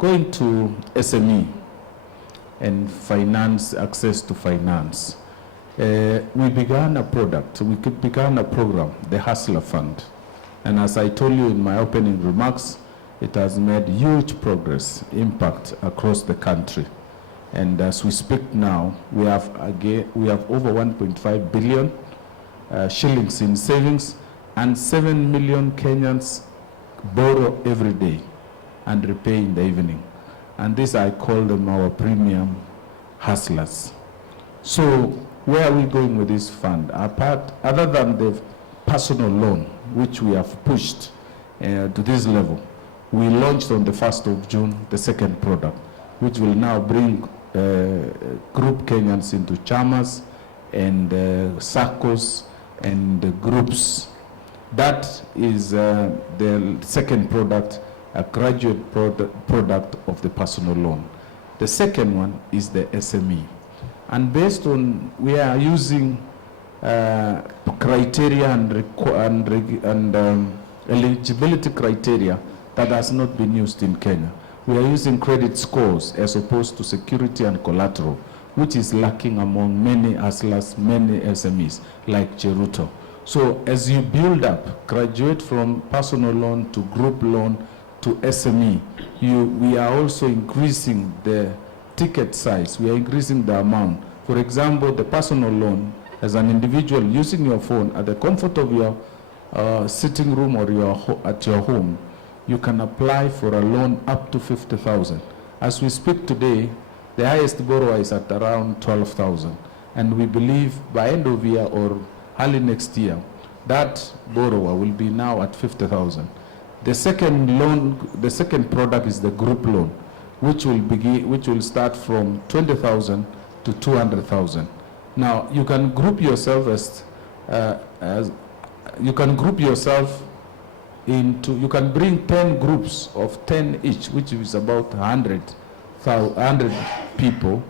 going to SME and finance, access to finance, we began a program, the Hustler Fund. And as I told you in my opening remarks, it has made huge progress, impact across the country. And as we speak now, we have over 1.5 billion shillings in savings, and 7 million Kenyans borrow every day and repay in the evening. And this, I call them our premium hustlers. So where are we going with this fund? Other than the personal loan, which we have pushed to this level, we launched on the 1st of June the second product, which will now bring group Kenyans into chamas and SACCOs and groups. That is the second product, a graduate product of the personal loan. The second one is the SME. And based on, we are using criteria and eligibility criteria that has not been used in Kenya. We are using credit scores as opposed to security and collateral, which is lacking among many hustlers, many SMEs, like Cheruto. So as you build up, graduate from personal loan to group loan to SME, we are also increasing the ticket size. We are increasing the amount. For example, the personal loan, as an individual using your phone at the comfort of your sitting room or at your home, you can apply for a loan up to 50,000. As we speak today, the highest borrower is at around 12,000. And we believe by end of year or early next year, that borrower will be now at 50,000. The second product is the group loan, which will start from 20,000 to 200,000. Now, you can group yourself you can bring 10 groups of 10 each, which is about 100 people,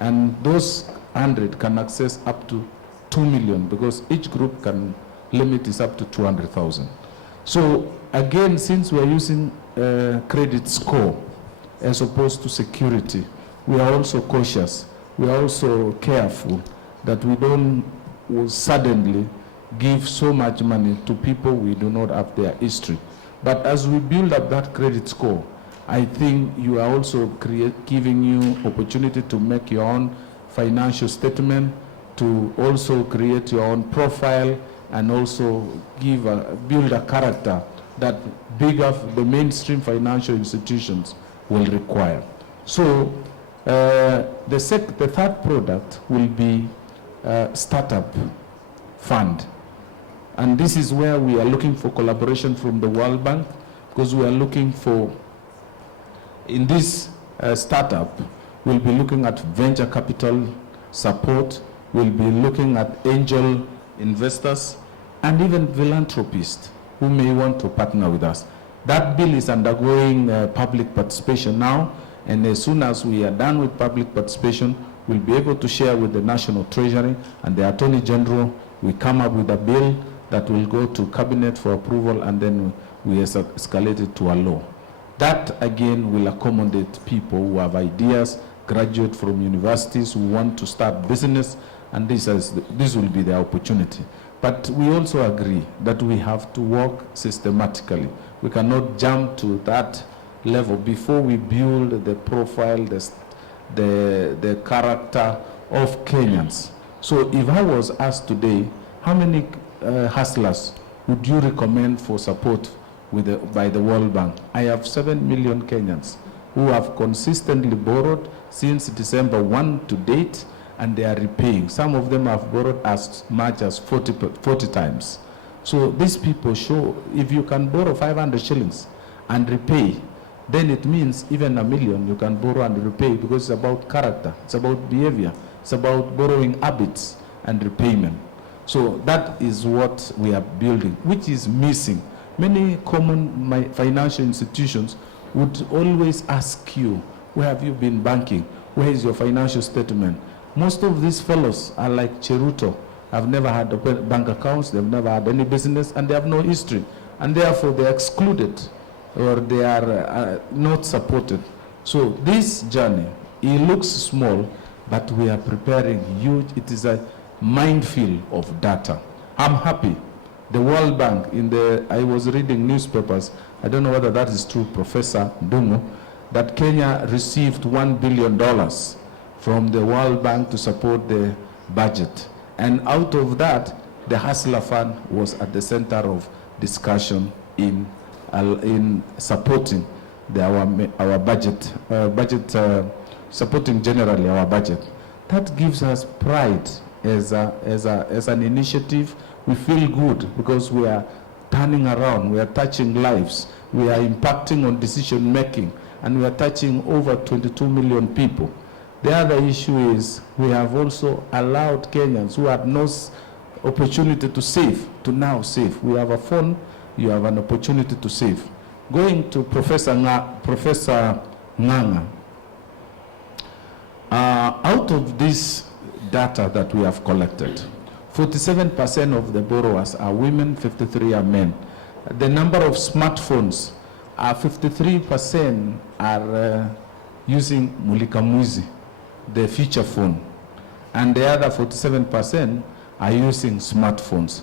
and those 100 can access up to 2 million, because each group limit is up to 200,000. So again, since we are using credit score as opposed to security, we are also cautious. We are also careful that we don't suddenly give so much money to people we do not have their history. But as we build up that credit score, I think you are also giving you opportunity to make your own financial statement, to also create your own profile, and also build a character that the mainstream financial institutions will require. So the third product will be startup fund. And this is where we are looking for collaboration from the World Bank, because we are looking for, in this startup, we'll be looking at venture capital support, we'll be looking at angel investors, and even philanthropists who may want to partner with us. That bill is undergoing public participation now, and as soon as we are done with public participation, we'll be able to share with the National Treasury and the Attorney General. We come up with a bill that will go to Cabinet for approval, and then we escalate it to a law. That, again, will accommodate people who have ideas, graduate from universities who want to start business, and this will be the opportunity. But we also agree that we have to work systematically. We cannot jump to that level before we build the profile, the character of Kenyans. So if I was asked today, how many hustlers would you recommend for support by the World Bank? I have 7 million Kenyans who have consistently borrowed since December 1 to date, and they are repaying. Some of them have borrowed as much as 40 times. So these people show, if you can borrow 500 shillings and repay, then it means even a million you can borrow and repay, because it's about character, it's about behavior, it's about borrowing habits and repayment. So that is what we are building, which is missing. Many common financial institutions would always ask you, where have you been banking? Where is your financial statement? Most of these fellows are like Cheruto, have never had bank accounts, they've never had any business, and they have no history. And therefore they're excluded, or they are not supported So this journey, it looks small, but we are preparing huge. It is a minefield of data. I'm happy. The World Bank, I was reading newspapers, I don't know whether that is true, Professor Dungo, that Kenya received $1 billion from the World Bank to support the budget. And out of that, the Hustler Fund was at the center of discussion in supporting our budget, supporting generally our budget. That gives us pride as an initiative. We feel good because we are turning around, we are touching lives, we are impacting on decision making, and we are touching over 22 million people. The other issue is we have also allowed Kenyans who had no opportunity to save to now save. We have a phone, you have an opportunity to save. Going to Professor Nganga, out of this data that we have collected, 47% of the borrowers are women, 53% are men. The number of smartphones, 53% are using Mulikamuzi, the feature phone, and the other 47% are using smartphones.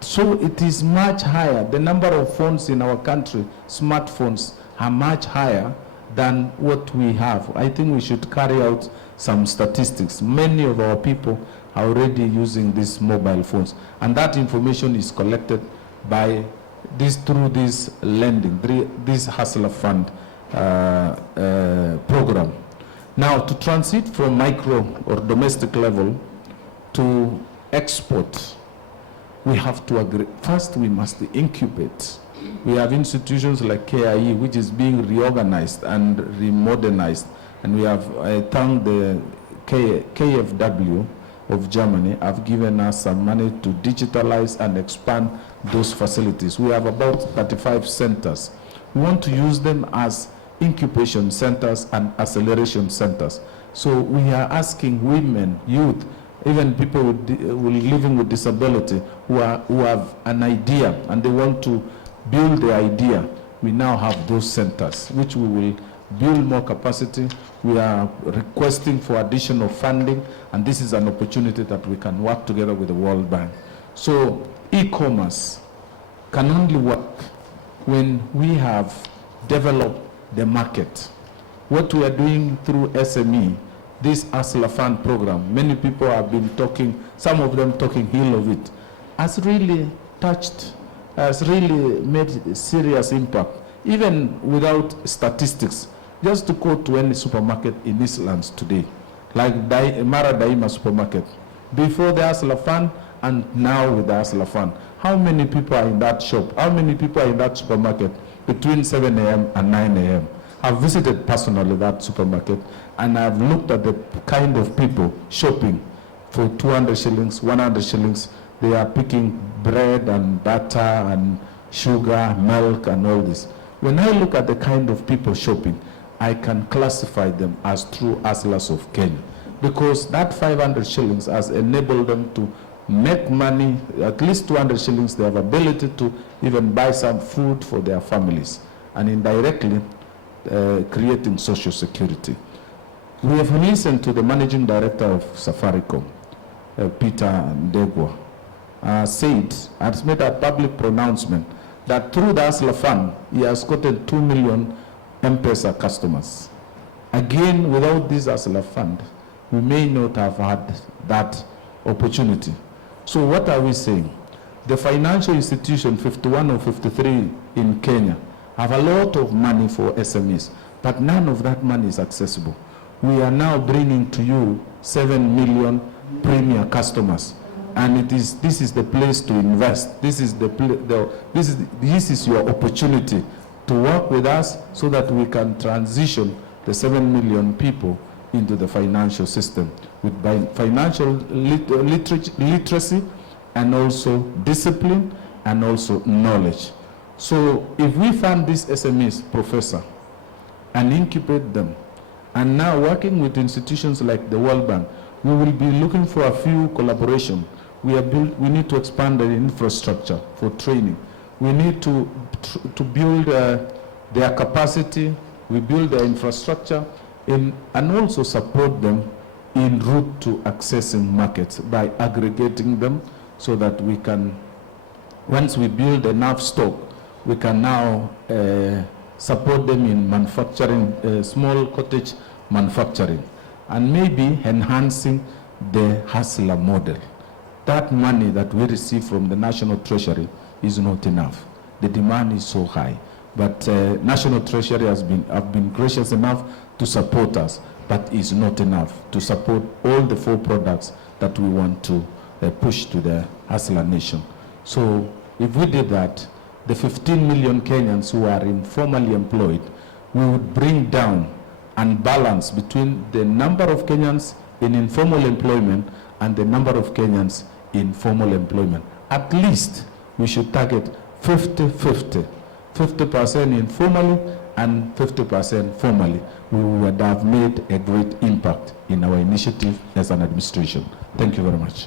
So it is much higher. The number of phones in our country, smartphones, are much higher than what we have. I think we should carry out some statistics. Many of our people are already using these mobile phones, and that information is collected by through this lending, this Hustler Fund program. Now, to transit from micro or domestic level to export, we have to agree. First, we must incubate. We have institutions like KIE, which is being reorganized and remodernized. And we have, I thank the KfW of Germany have given us some money to digitalize and expand those facilities. We have about 35 centers. We want to use them as incubation centers and acceleration centers. So we are asking women, youth, even people living with disability who have an idea and they want to build the idea. We now have those centers, which we will build more capacity. We are requesting for additional funding, and this is an opportunity that we can work together with the World Bank. So e-commerce can only work when we have developed the market. What we are doing through SME, this Hustler Fund program, many people have been talking, some of them talking ill of it, has really touched, has really made serious impact, even without statistics. Just to go to any supermarket in Eastlands today, like Mara Daima supermarket, before the Hustler Fund and now with the Hustler Fund, how many people are in that shop? How many people are in that supermarket between 7 a.m. and 9 a.m.? I've visited personally that supermarket, and I've looked at the kind of people shopping for 200 shillings, 100 shillings. They are picking bread and butter and sugar, milk and all this. When I look at the kind of people shopping, I can classify them as true hustlers of Kenya, because that 500 shillings has enabled them to make money, at least 200 shillings. They have ability to even buy some food for their families, and indirectly creating social security. We have listened to the managing director of Safaricom, Peter Ndegwa, has made a public pronouncement that through the Hustler Fund, he has gotten 2 million M-Pesa customers. Again, without this Hustler Fund, we may not have had that opportunity. So what are we saying? The financial institution, 51 or 53 in Kenya, have a lot of money for SMEs, but none of that money is accessible. We are now bringing to you 7 million premier customers, and this is the place to invest. This is your opportunity to work with us so that we can transition the 7 million people into the financial system with financial literacy and also discipline and also knowledge. So if we fund these SMEs, Professor, and incubate them, and now working with institutions like the World Bank, we will be looking for a few collaboration. We need to expand the infrastructure for training. We need to build their capacity we build the infrastructure and also support them en route to accessing markets by aggregating them so that we can, once we build enough stock, we can now support them in manufacturing, small cottage manufacturing, and maybe enhancing the hustler model. That money that we receive from the National Treasury is not enough. The demand is so high. But National Treasury have been gracious enough to support us, but is not enough to support all the 4 products that we want to push to the hustler nation. So if we did that, the 15 million Kenyans who are informally employed, we would bring down and balance between the number of Kenyans in informal employment and the number of Kenyans in formal employment. At least we should target 50-50, 50% informally and 50% formally. We would have made a great impact in our initiative as an administration. Thank you very much.